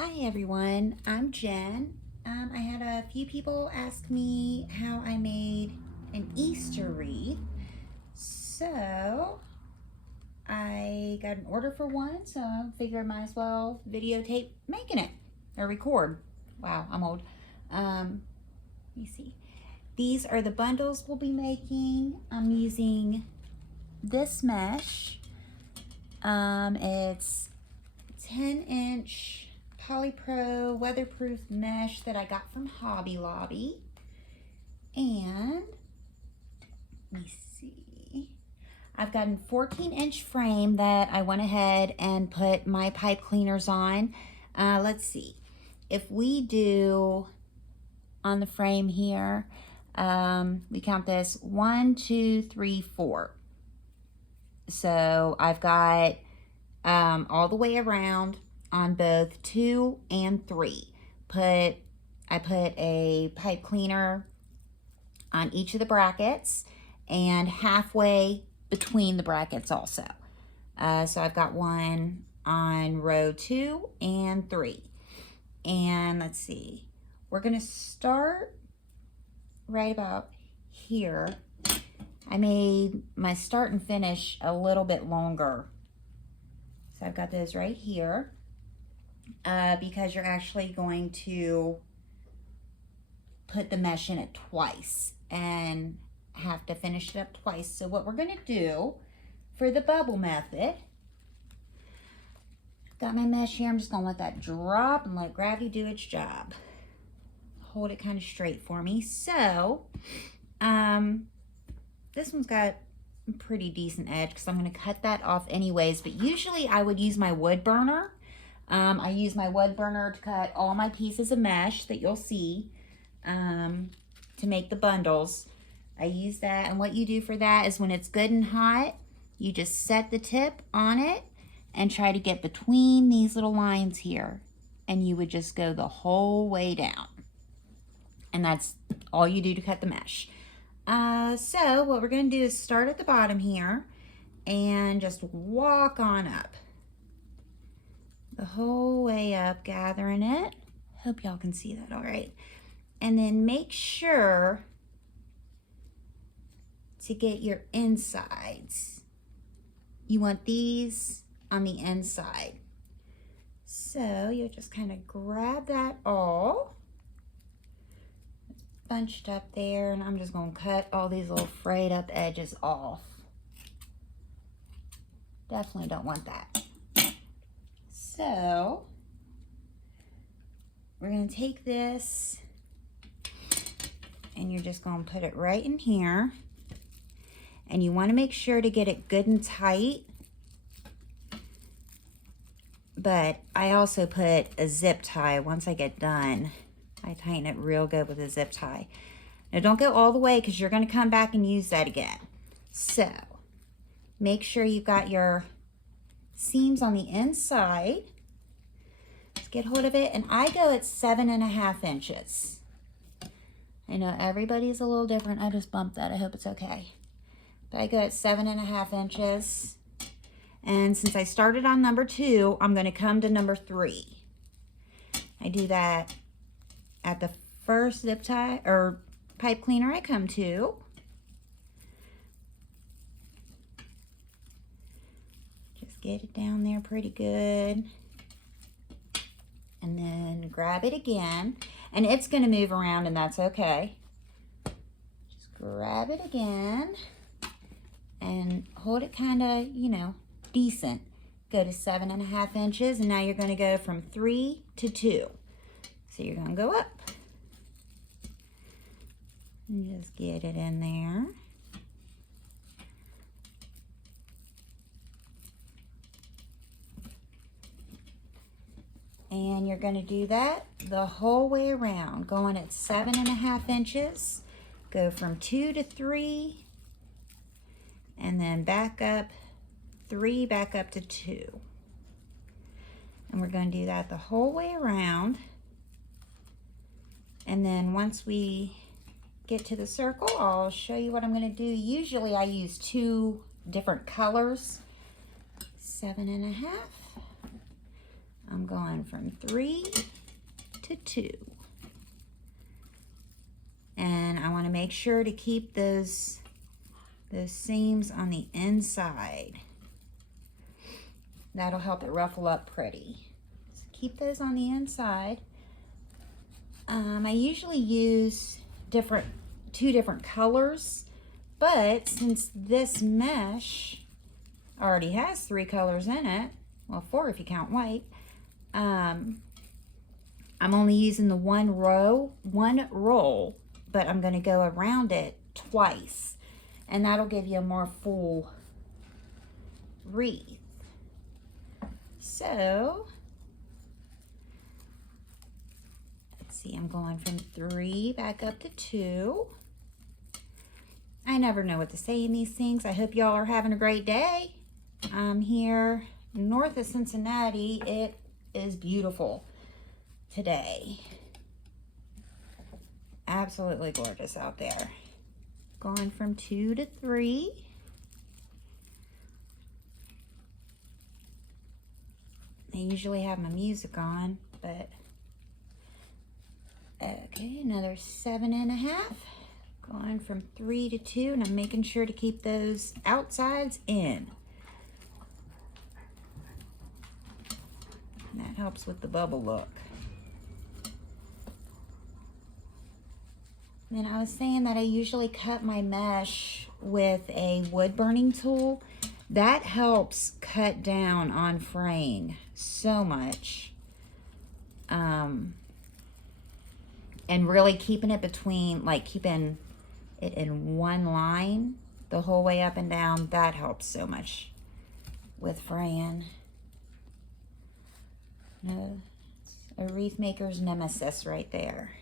Hi everyone, I'm Jen. I had a few people ask me how I made an Easter wreath. So I got an order for one, so I figured I might as well videotape making it or record. Wow, I'm old. Let me see. These are the bundles we'll be making. I'm using this mesh. It's 10-inch polypro weatherproof mesh that I got from Hobby Lobby. And let me see, I've got a 14-inch frame that I went ahead and put my pipe cleaners on. Let's see, if we do on the frame here, we count this 1, 2, 3, 4. So I've got all the way around on both 2 and 3. I put a pipe cleaner on each of the brackets and halfway between the brackets also. So I've got one on row 2 and 3. And let's see, we're gonna start right about here. I made my start and finish a little bit longer. So I've got those right here because you're actually going to put the mesh in it twice and have to finish it up twice. So what we're going to do for the bubble method, got my mesh here, I'm just going to let that drop and let gravity do its job. Hold it kind of straight for me. So this one's got a pretty decent edge because I'm going to cut that off anyways, but usually I would use my wood burner. I use my wood burner to cut all my pieces of mesh that you'll see to make the bundles. I use that, and what you do for that is when it's good and hot, you just set the tip on it and try to get between these little lines here, and you would just go the whole way down. And that's all you do to cut the mesh. So what we're going to do is start at the bottom here and just walk on up the whole way up, gathering it. Hope y'all can see that all right. And then make sure to get your insides. You want these on the inside. So you'll just kind of grab that all. It's bunched up there, and I'm just going to cut all these little frayed up edges off. Definitely don't want that. So we're going to take this and you're just going to put it right in here, and you want to make sure to get it good and tight. But I also put a zip tie once I get done. I tighten it real good with a zip tie. Now don't go all the way because you're going to come back and use that again. So make sure you've got your seams on the inside. Let's get hold of it, and I go at 7.5 inches. I know everybody's a little different. I just bumped that. I hope it's okay. But I go at 7.5 inches. And since I started on number 2, I'm going to come to number 3. I do that at the first zip tie or pipe cleaner I come to. Just get it down there pretty good. And then grab it again. And it's going to move around, and that's okay. Just grab it again and hold it kind of, you know, decent. Go to 7.5 inches, and now you're going to go from 3 to 2. So you're going to go up and just get it in there. And you're going to do that the whole way around, going at 7.5 inches. Go from 2 to 3, and then back up 3, back up to 2. And we're going to do that the whole way around. And then once we get to the circle, I'll show you what I'm going to do. Usually I use 2 different colors. 7.5. I'm going from 3 to 2. And I want to make sure to keep those seams on the inside. That'll help it ruffle up pretty. So keep those on the inside. I usually use two different colors, but since this mesh already has 3 colors in it, well, 4 if you count white, I'm only using the one roll, but I'm going to go around it twice, and that'll give you a more full wreath. So let's see, I'm going from 3 back up to 2. I never know what to say in these things. I hope y'all are having a great day. I'm here north of Cincinnati. It is beautiful today. Absolutely gorgeous out there. Going from 2 to 3. I usually have my music on, but okay, another 7.5. Going from 3 to 2, and I'm making sure to keep those outsides in. And that helps with the bubble look. And I was saying that I usually cut my mesh with a wood burning tool. That helps cut down on fraying so much. And really keeping it between, like keeping it in one line the whole way up and down, that helps so much with fraying. No, it's a wreath maker's nemesis right there.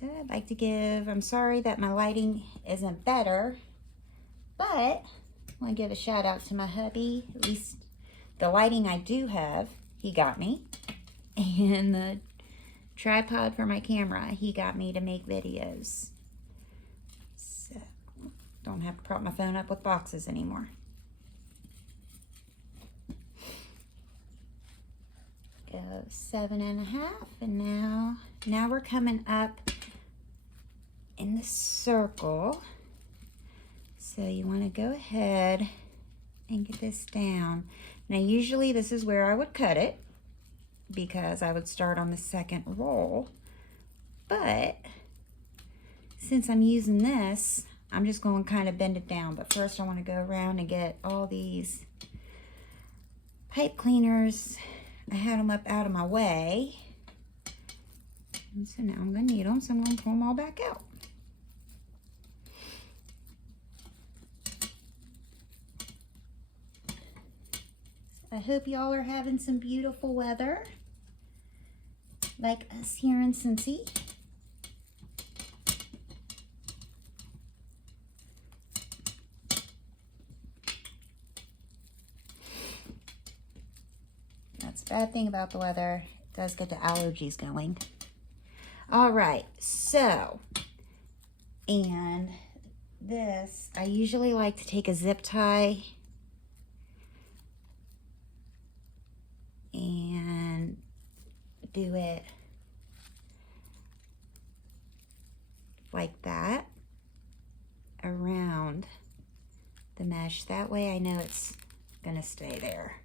So I'd like to give, I'm sorry that my lighting isn't better, but I want to give a shout out to my hubby. At least the lighting I do have, he got me. And the tripod for my camera, he got me to make videos. So don't have to prop my phone up with boxes anymore. Go 7.5, and now we're coming up in the circle. So you want to go ahead and get this down. Now usually this is where I would cut it, because I would start on the second roll, but since I'm using this, I'm just going to kind of bend it down. But first I want to go around and get all these pipe cleaners. I had them up out of my way, and so now I'm going to need them, so I'm going to pull them all back out. I hope y'all are having some beautiful weather, like us here in Cincy. That's the bad thing about the weather. It does get the allergies going. All right, so, and this, I usually like to take a zip tie and do it like that around the mesh. That way I know it's gonna stay there.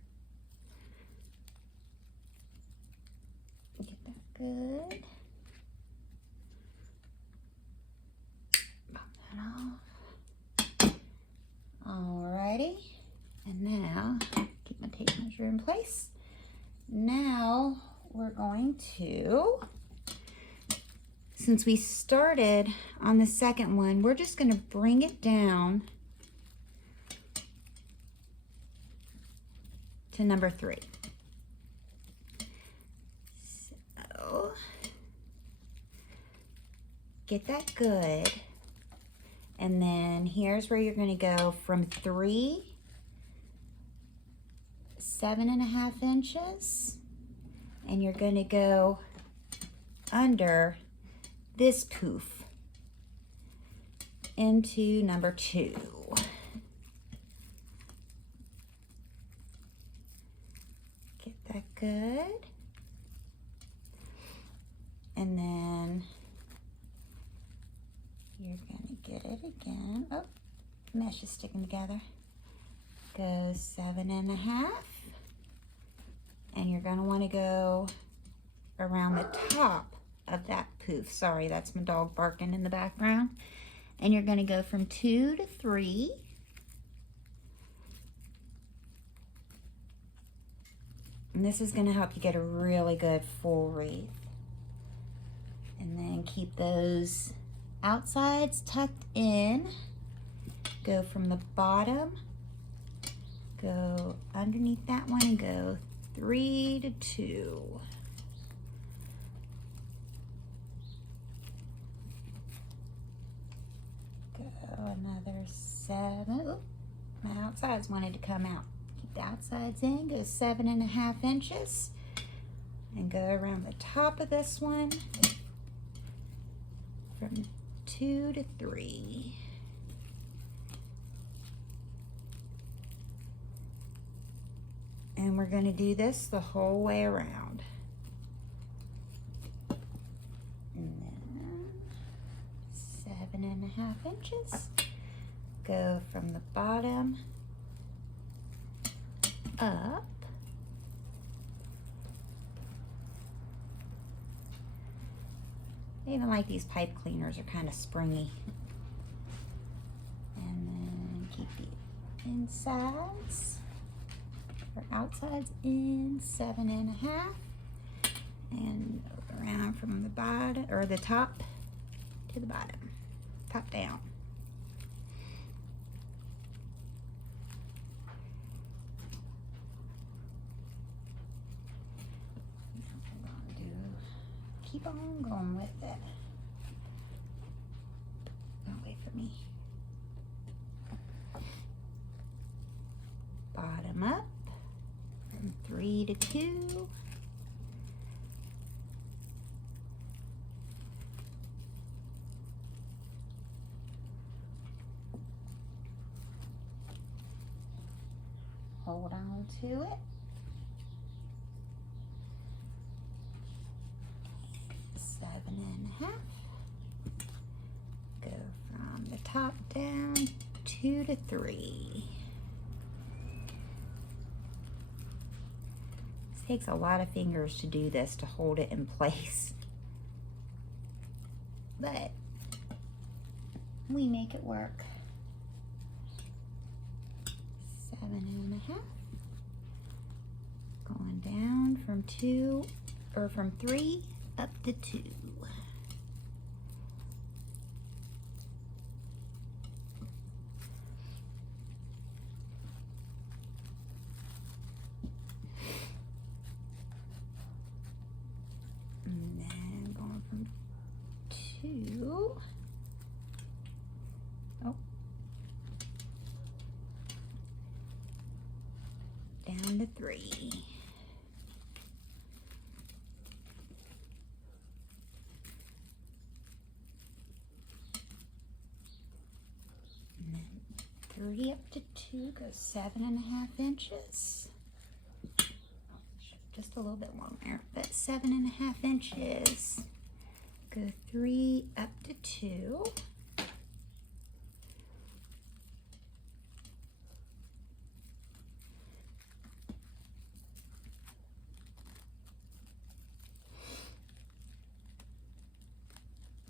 Get that good. Pop that off. Alrighty, and now keep my tape measure in place. Now we're going to, since we started on the second one, we're just going to bring it down to number 3. So get that good, and then here's where you're going to go from 3, 7.5 inches, and you're going to go under this poof into number 2. Get that good. And then you're gonna get it again. Oh, mesh is sticking together. Go 7.5. And you're gonna wanna go around the top of that poof. Sorry, that's my dog barking in the background. And you're gonna go from 2 to 3. And this is gonna help you get a really good full wreath. And then keep those outsides tucked in. Go from the bottom, go underneath that one and go 3 to 2. Go another 7. Oop, my outsides wanted to come out. Keep the outsides in, go 7.5 inches. And go around the top of this one from 2 to 3. And we're going to do this the whole way around. And then 7.5 inches. Go from the bottom up. I even like these pipe cleaners, are kind of springy. And then keep the insides or outsides in 7.5, and around from the bottom or the top to the bottom, top down. Keep on going with it. Don't wait for me. Bottom up from 3 to 2. Hold on to it. 7.5. Go from the top down 2 to 3. This takes a lot of fingers to do this, to hold it in place, but we make it work. 7.5. Going down from 2 or from 3 up to 2. And then going from 2. Oh. Down to 3. And then 3 up to 2, go 7.5 inches. Just a little bit long there, but 7.5 inches. Go 3 up to 2.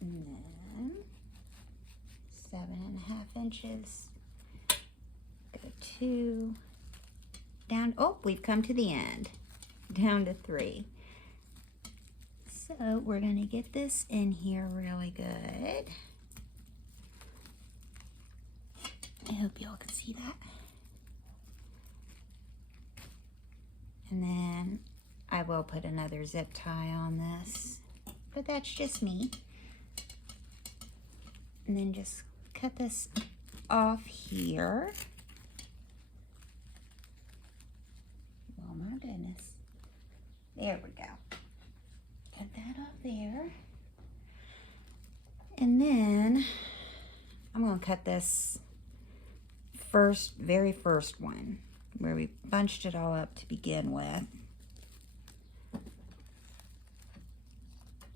And then 7.5 inches. Go 2 down. Oh, we've come to the end. Down to 3. So we're going to get this in here really good. I hope y'all can see that. And then I will put another zip tie on this, but that's just me. And then just cut this off here. Oh my goodness. There we go. Cut that off there. And then I'm going cut this very first one where we bunched it all up to begin with.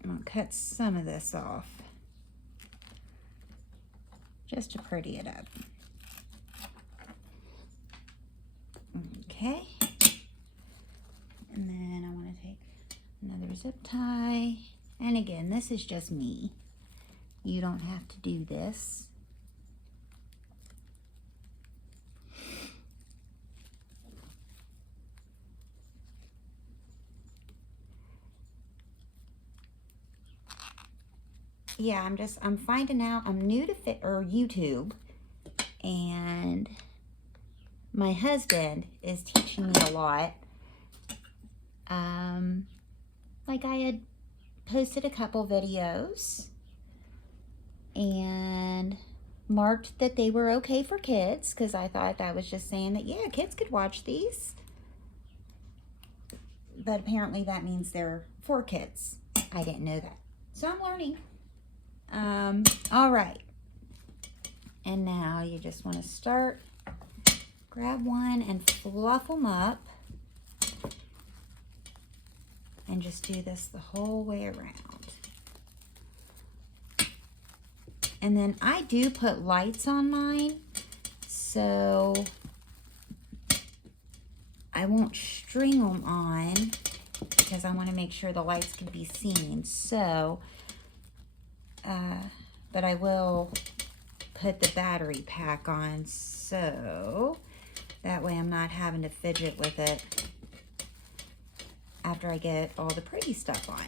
I'm going to cut some of this off just to pretty it up. Okay. And then I want to take another zip tie. And again, this is just me. You don't have to do this. Yeah, I'm finding out, I'm new to YouTube, and my husband is teaching me a lot. Like I had posted a couple videos and marked that they were okay for kids, because I thought I was just saying that, yeah, kids could watch these. But apparently that means they're for kids. I didn't know that. So I'm learning. All right. And now you just want to start, grab one and fluff them up. And just do this the whole way around. And then I do put lights on mine, so I won't string them on because I want to make sure the lights can be seen. So, but I will put the battery pack on, so that way I'm not having to fidget with it after I get all the pretty stuff on.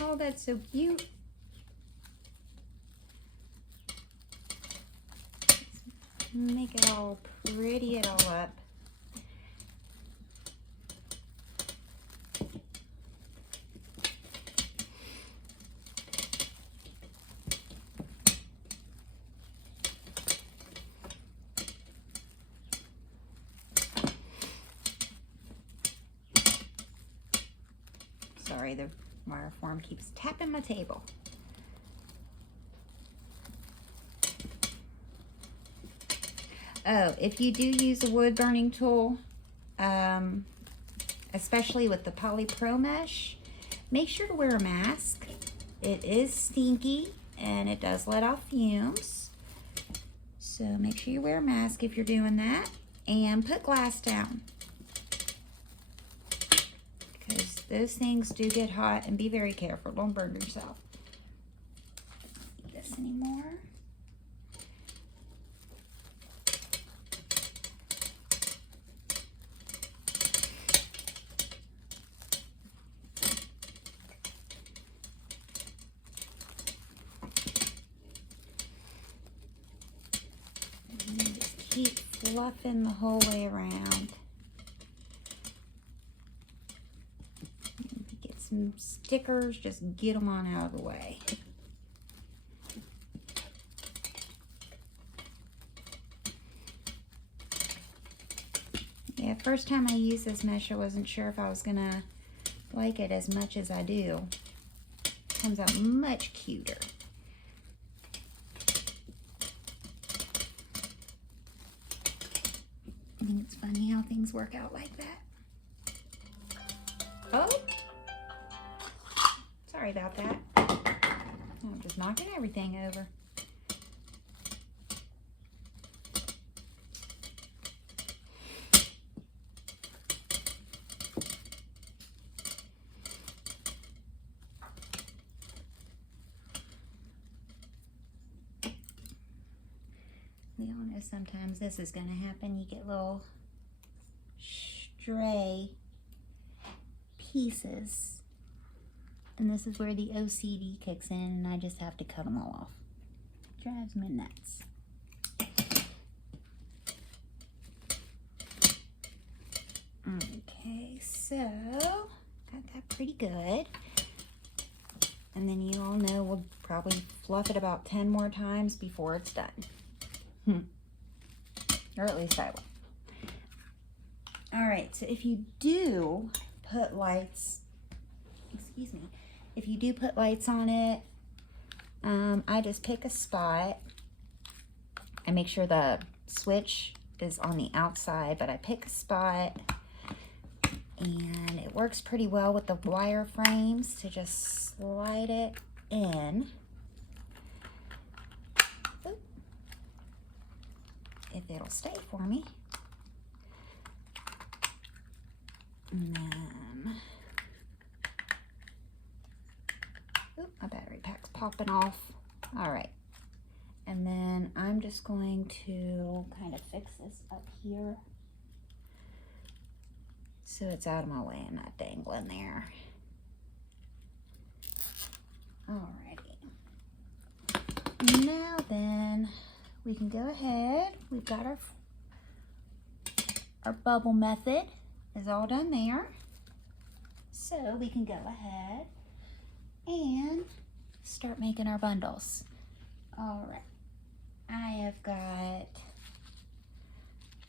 Oh, that's so cute. Make it all pretty it all up. Sorry, the wire form keeps tapping my table. Oh, if you do use a wood burning tool, especially with the Poly Pro mesh, make sure to wear a mask. It is stinky and it does let off fumes. So make sure you wear a mask if you're doing that, and put glass down, because those things do get hot, and be very careful. Don't burn yourself. Don't need this anymore. And just keep fluffing the whole way around. Some stickers, just get them on out of the way. Yeah, first time I used this mesh, I wasn't sure if I was gonna like it as much as I do. Comes out much cuter. I think it's funny how things work out like that. Oh! Sorry about that. I'm just knocking everything over. We all know sometimes this is going to happen. You get little stray pieces. And this is where the OCD kicks in, and I just have to cut them all off. Drives me nuts. Okay, so got that pretty good. And then you all know we'll probably fluff it about 10 more times before it's done. Or at least I will. Alright, so if you do put lights, excuse me, if you do put lights on it, I just pick a spot. I make sure the switch is on the outside, but I pick a spot, and it works pretty well with the wire frames to just slide it in. Oop. If it'll stay for me. And then, oop, my battery pack's popping off. All right. And then I'm just going to kind of fix this up here so it's out of my way and not dangling there. Alrighty. Now then, we can go ahead. We've got our bubble method is all done there. So we can go ahead and start making our bundles. All right. I have got a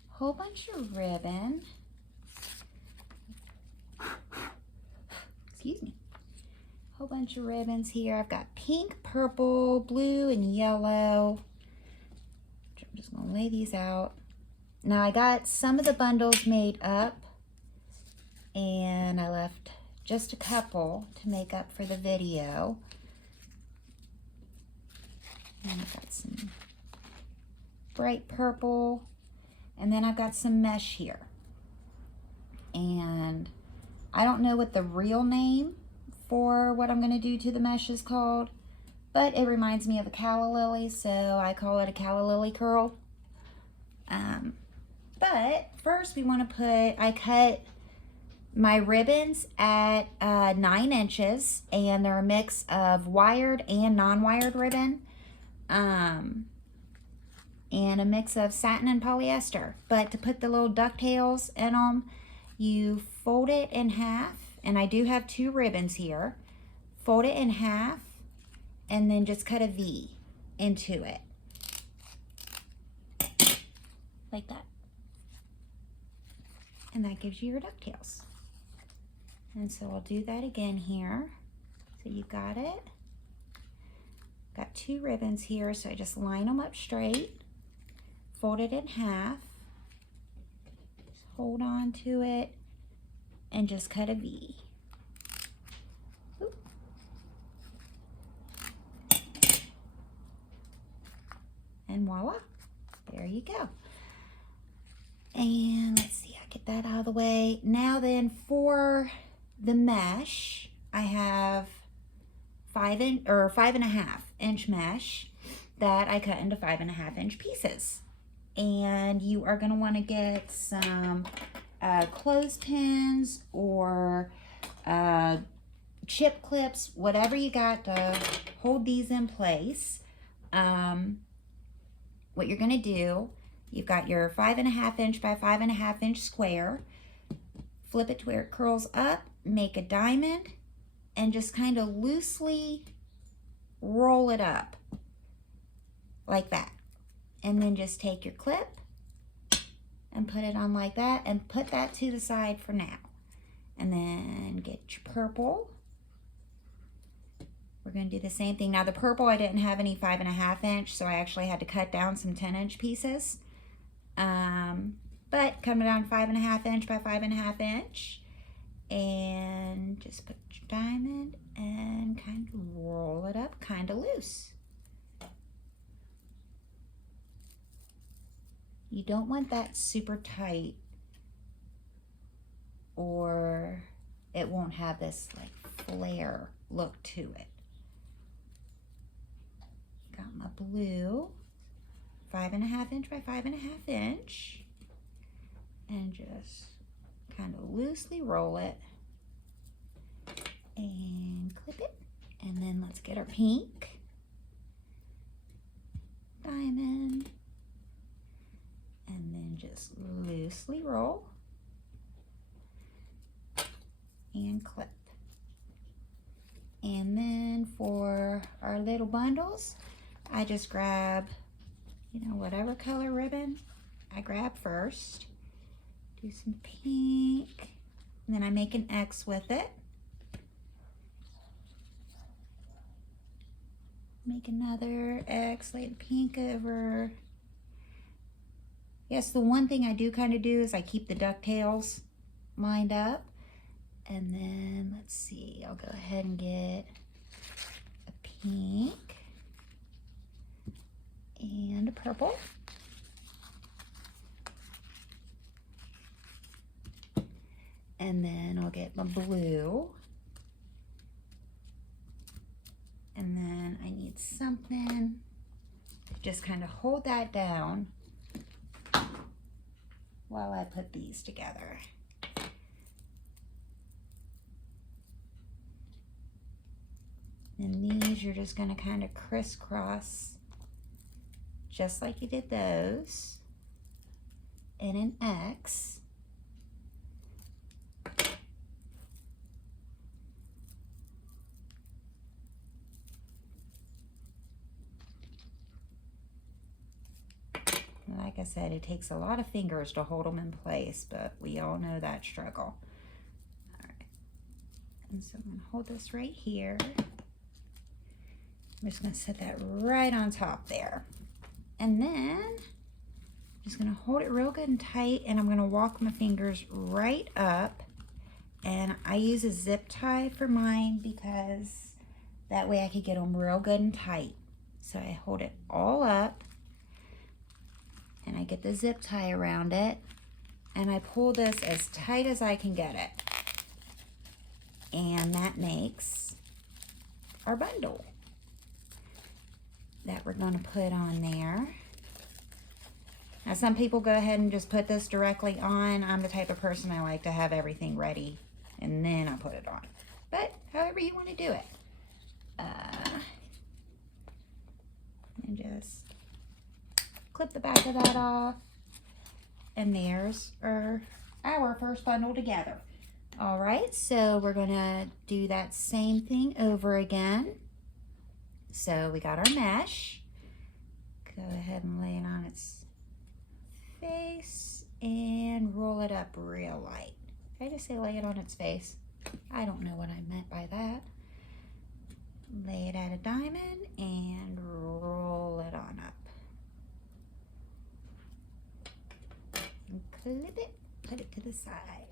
whole bunch of ribbon. Excuse me. A whole bunch of ribbons here. I've got pink, purple, blue, and yellow. I'm just going to lay these out. Now I got some of the bundles made up, and I left just a couple to make up for the video. And I've got some bright purple, and then I've got some mesh here. And I don't know what the real name for what I'm going to do to the mesh is called, but it reminds me of a calla lily, so I call it a calla lily curl. But first we want to I cut my ribbons at 9 inches, and they're a mix of wired and non-wired ribbon. And a mix of satin and polyester. But to put the little ducktails in them, you fold it in half, and I do have 2 ribbons here. Fold it in half, and then just cut a V into it. Like that. And that gives you your ducktails. And so I'll do that again here. So you got it. Got 2 ribbons here, so I just line them up straight. Fold it in half, just hold on to it, and just cut a V. Oop. And voila, there you go. And let's see, I get that out of the way. Now then, for the mesh, I have 5.5 inch mesh that I cut into 5.5 inch pieces. And you are going to want to get some clothespins or chip clips, whatever you got to hold these in place. What you're going to do, you've got your 5.5 inch by 5.5 inch square. Flip it to where it curls up, make a diamond, and just kind of loosely roll it up like that. And then just take your clip and put it on like that, and put that to the side for now. And then get your purple. We're going to do the same thing. Now the purple, I didn't have any 5.5 inch, so I actually had to cut down some 10 inch pieces. But coming down 5.5 inch by 5.5 inch, and just put your diamond and kind of roll it up kind of loose. You don't want that super tight, or it won't have this like flare look to it. Got my blue, 5.5 inch by 5.5 inch, and just kind of loosely roll it and clip it. And then let's get our pink, diamond, and then just loosely roll and clip. And then for our little bundles, I just grab, whatever color ribbon I grab first. Do some pink, and then I make an X with it. Make another X, lay the pink over. Yes, the one thing I do kind of do is I keep the ducktails lined up. And then, let's see, I'll go ahead and get a pink and a purple. And then I'll get my blue. And then I need something to just kind of hold that down while I put these together. And these you're just going to kind of crisscross just like you did those in an X. Like I said, it takes a lot of fingers to hold them in place, but we all know that struggle. All right. And so I'm going to hold this right here. I'm just going to set that right on top there. And then I'm just going to hold it real good and tight, and I'm going to walk my fingers right up. And I use a zip tie for mine because that way I could get them real good and tight. So I hold it all up. And I get the zip tie around it, and I pull this as tight as I can get it. And that makes our bundle that we're going to put on there. Now, some people go ahead and just put this directly on. I'm the type of person I like to have everything ready, and then I put it on. But however you want to do it. And just clip the back of that off, and there's our first bundle together. All right, so we're gonna do that same thing over again. So we got our mesh. Go ahead and lay it on its face and roll it up real light. Did I just say lay it on its face? I don't know what I meant by that. Lay it at a diamond and roll it on up. And clip it, put it to the side.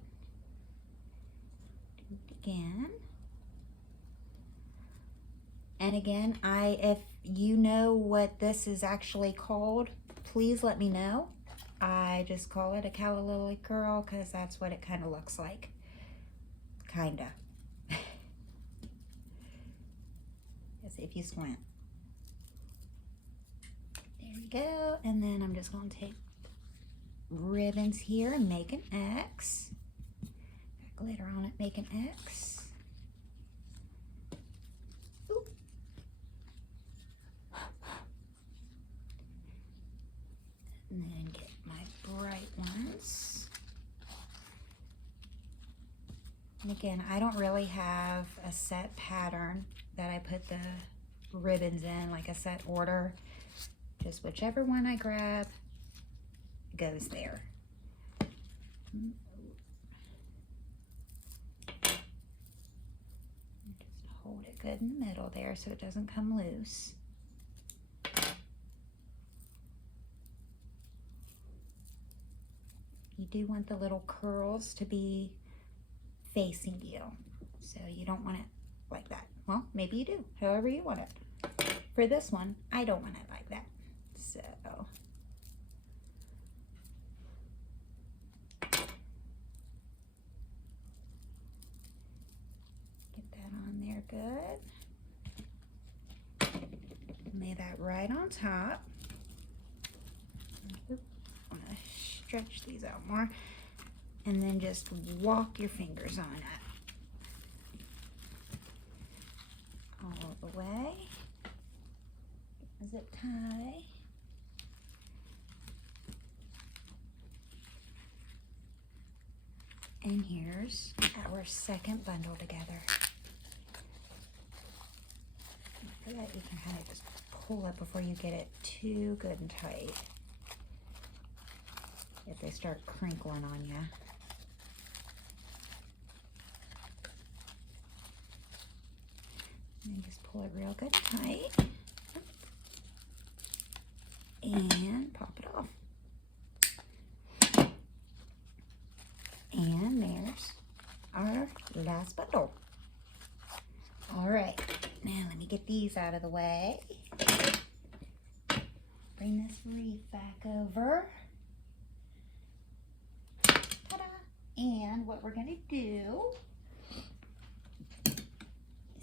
Do it again. And again, if you know what this is actually called, please let me know. I just call it a calla lily curl because that's what it kind of looks like. Kinda. As if you squint. There you go. And then I'm just going to take ribbons here and make an X. Got glitter on it, make an X. Ooh. And then get my bright ones. And again, I don't really have a set pattern that I put the ribbons in, like a set order. Just whichever one I grab goes there. Just hold it good in the middle there so it doesn't come loose. You do want the little curls to be facing you, so you don't want it like that. Well, maybe you do, however you want it. For this one, I don't want it like that. So get that on there good. Lay that right on top. Oop, I'm gonna stretch these out more. And then just walk your fingers on it. All the way. Zip tie. And here's our second bundle together. For that, you can kind of just pull it before you get it too good and tight. If they start crinkling on you. And just pull it real good and tight. get these out of the way. Bring this wreath back over. Ta-da! And what we're gonna do,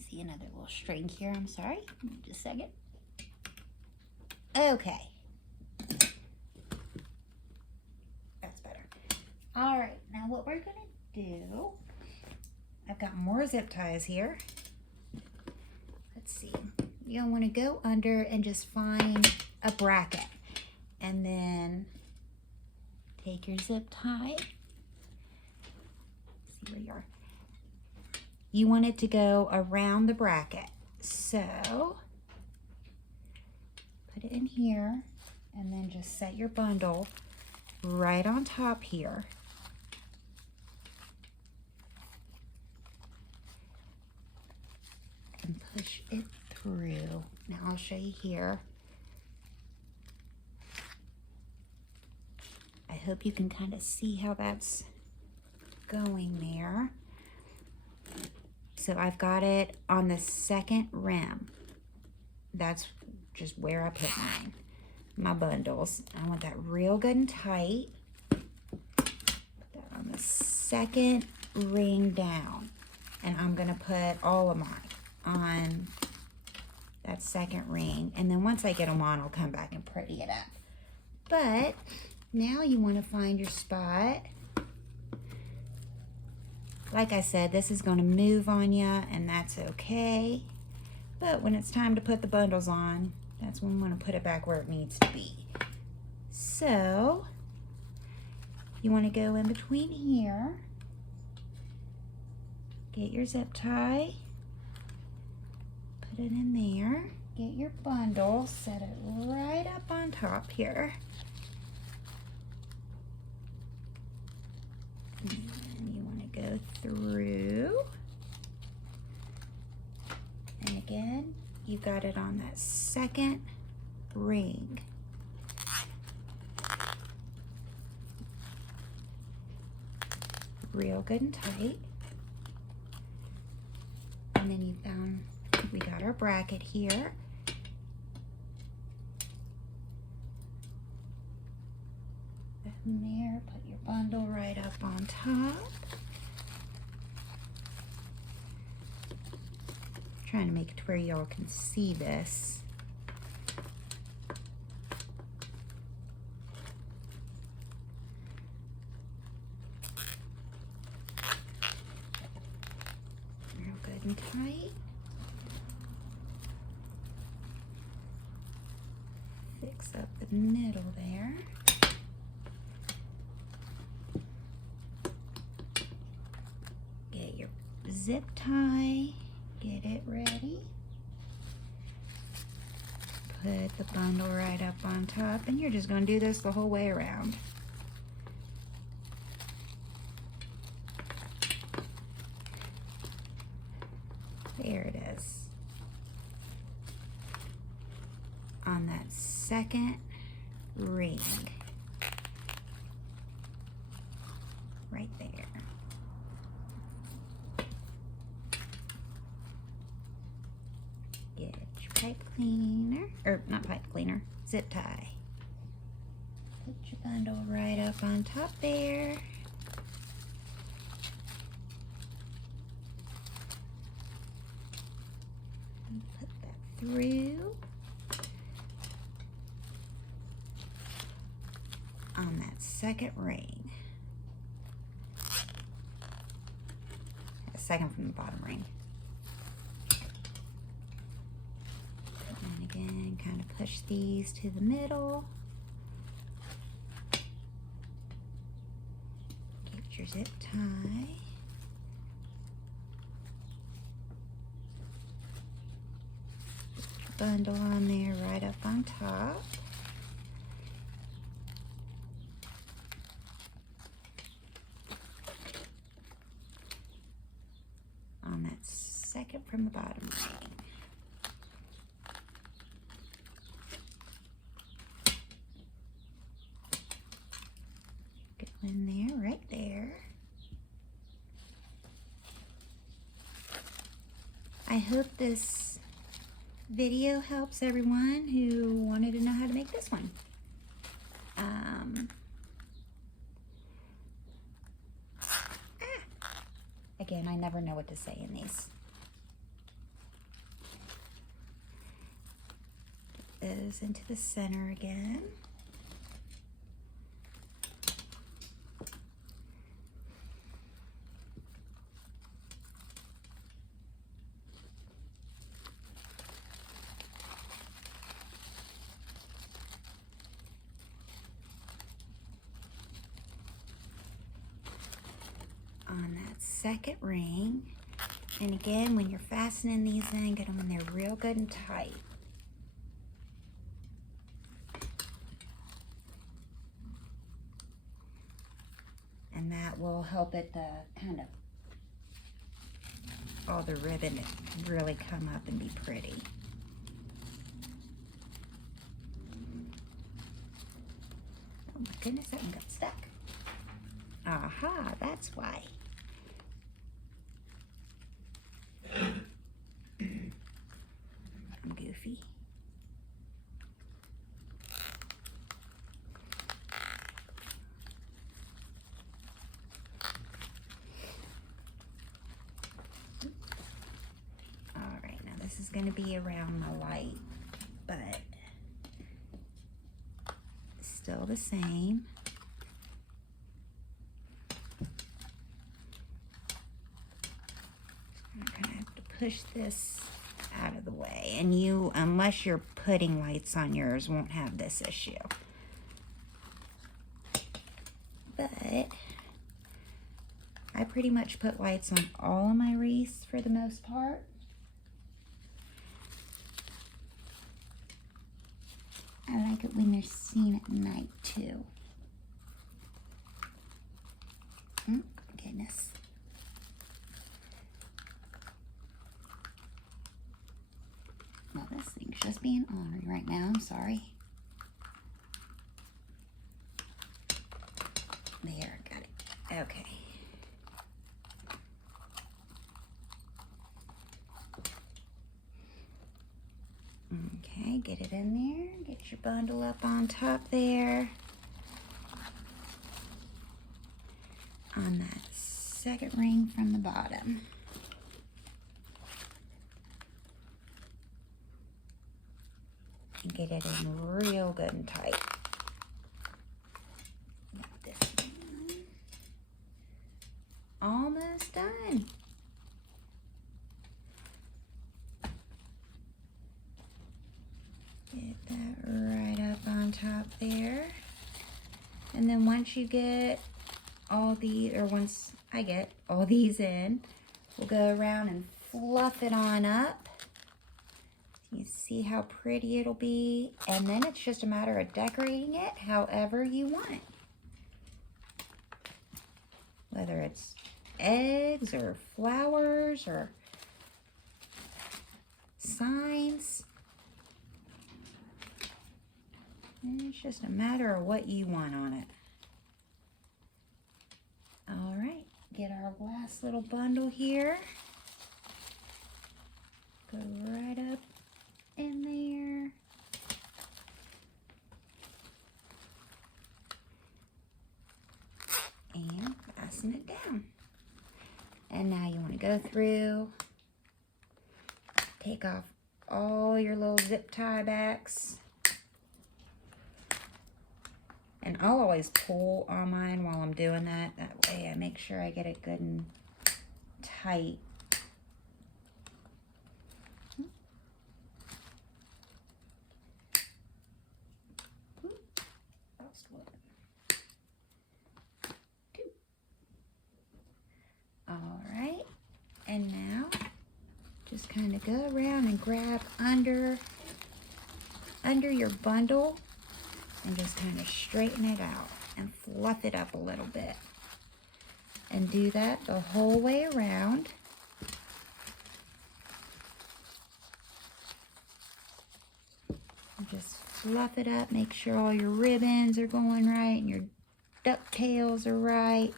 see another little string here, I'm sorry, just a second. Okay. That's better. All right, now what we're gonna do, I've got more zip ties here. Let's see. You'll want to go under and just find a bracket. And then take your zip tie. See where you are. You want it to go around the bracket. So put it in here and then just set your bundle right on top here. And push it through. Now I'll show you here. I hope you can kind of see how that's going there. So I've got it on the second rim. That's just where I put my bundles. I want that real good and tight. Put that on the second ring down. And I'm gonna put all of mine on that second ring, and then once I get them on, I'll come back and pretty it up. But now you want to find your spot. Like I said, this is going to move on you, and that's okay. But when it's time to put the bundles on, that's when we want to put it back where it needs to be. So you want to go in between here, get your zip tie, put it in there, get your bundle, set it right up on top here. And you want to go through. And again, you got it on that second ring. Real good and tight. And then you found, we got our bracket here. And there, put your bundle right up on top. Trying to make it to where y'all can see this. Real good and tight. Fix up the middle there. Get your zip tie, get it ready. Put the bundle right up on top, and you're just going to do this the whole way around. There it is. On that second ring. Right there. Get your pipe cleaner, or not pipe cleaner, zip tie. Put your bundle right up on top there. And put that through. On that second ring. Second from the bottom ring. And again, kind of push these to the middle. Get your zip tie. Put your bundle on there right up on top. On that second from the bottom ring. Go in there, right there. I hope this video helps everyone who wanted to know how to make this one. Again, I never know what to say in these. Get those into the center again. On that second ring, and again, when you're fastening these in, get them in there real good and tight. And that will help it to kind of, all the ribbon really come up and be pretty. Oh my goodness, that one got stuck. Aha, that's why. I'm goofy. All right, now this is going to be around my light, but still the same. I'm going to have to push this out of the way, and you, unless you're putting lights on yours, won't have this issue. But I pretty much put lights on all of my wreaths for the most part. I like it when they're seen at night too. Goodness. Well, this thing's just being ornery right now. I'm sorry. There, got it. Okay. Okay, get it in there. Get your bundle up on top there. On that second ring from the bottom. And get it in real good and tight. This one. Almost done. Get that right up on top there. And then once you get all these, or once I get all these in, we'll go around and fluff it on up. You see how pretty it'll be, and then it's just a matter of decorating it however you want. Whether it's eggs or flowers or signs. And it's just a matter of what you want on it. All right, get our last little bundle here. Go right up in there. And fasten it down. And now you want to go through, take off all your little zip tie backs. And I'll always pull on mine while I'm doing that. That way I make sure I get it good and tight. Lost one. Two. All right. And now just kind of go around and grab under your bundle. And just kind of straighten it out and fluff it up a little bit. And do that the whole way around. And just fluff it up, make sure all your ribbons are going right and your ducktails are right.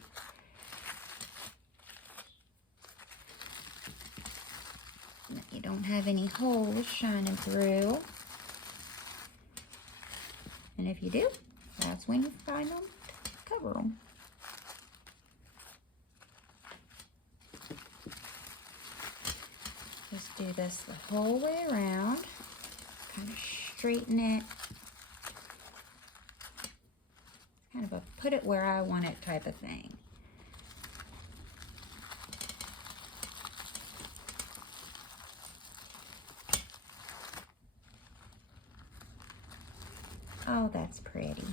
You don't have any holes shining through. And if you do, that's when you find them, cover them. Just do this the whole way around. Kind of straighten it. Kind of a put it where I want it type of thing. Oh, that's pretty.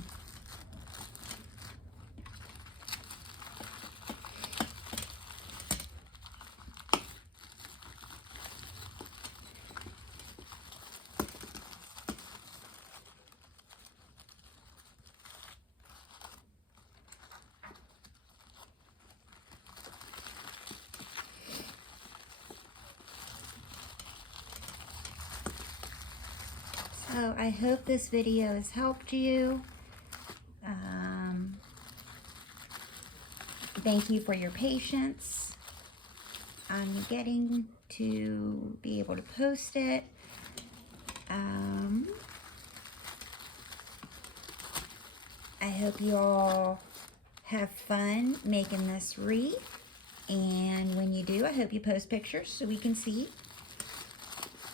So I hope this video has helped you. Thank you for your patience. I'm getting to be able to post it. I hope you all have fun making this wreath. And when you do, I hope you post pictures so we can see.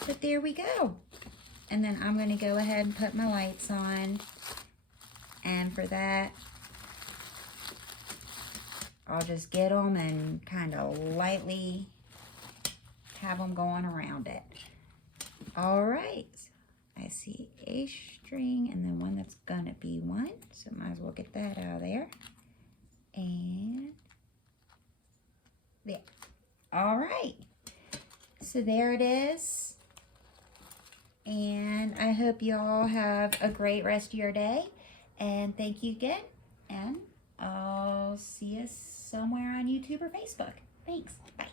But there we go. And then I'm going to go ahead and put my lights on. And for that, I'll just get them and kind of lightly have them going around it. All right. I see a string and then one that's going to be one. So might as well get that out of there. And there. All right. So there it is. And I hope you all have a great rest of your day. And thank you again. And I'll see you somewhere on YouTube or Facebook. Thanks. Bye.